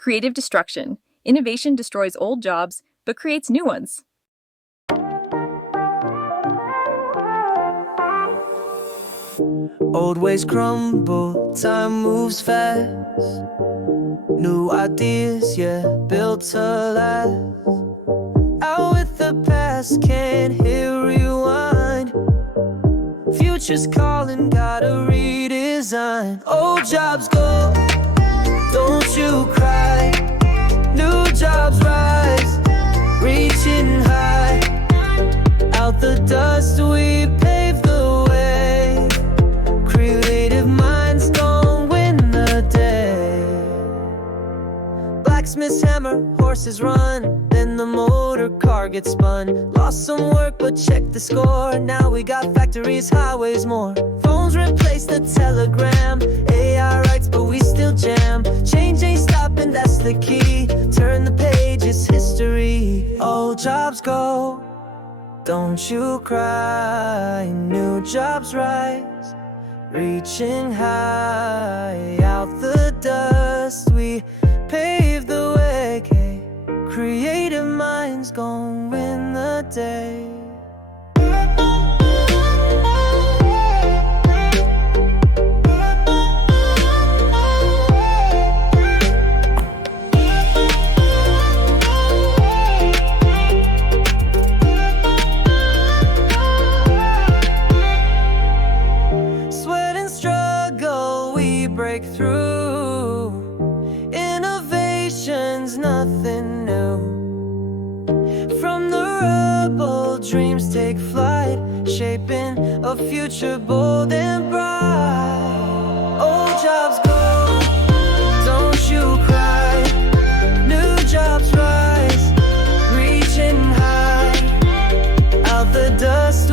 Creative destruction. Innovation destroys old jobs, but creates new ones. Old ways crumble, time moves fast. New ideas, yeah, built to last. Out with the past, can't hear rewind. Future's calling, gotta redesign. Old jobs go, don't you cry. New jobs rise, reaching high. Out the dust we pave the way. Creative minds gon' win the day. Blacksmiths hammer, horses run, then the motor car gets spun. Lost some work but check the score. Now we got factories, highways, more. Phones replace the telegram. AI writes but we still jam. Change ain't stopping, that's the key. Turn the page, it's history. Old jobs go, don't you cry. New jobs rise, reaching high. Out the dust we pave the way. Creative minds gon' win the day. Sweat and struggle, we break through. Innovation's nothing new. From the rubble, dreams take flight, shaping a future bold and bright. Old jobs go, don't you cry. New jobs rise, reaching high. Out the dust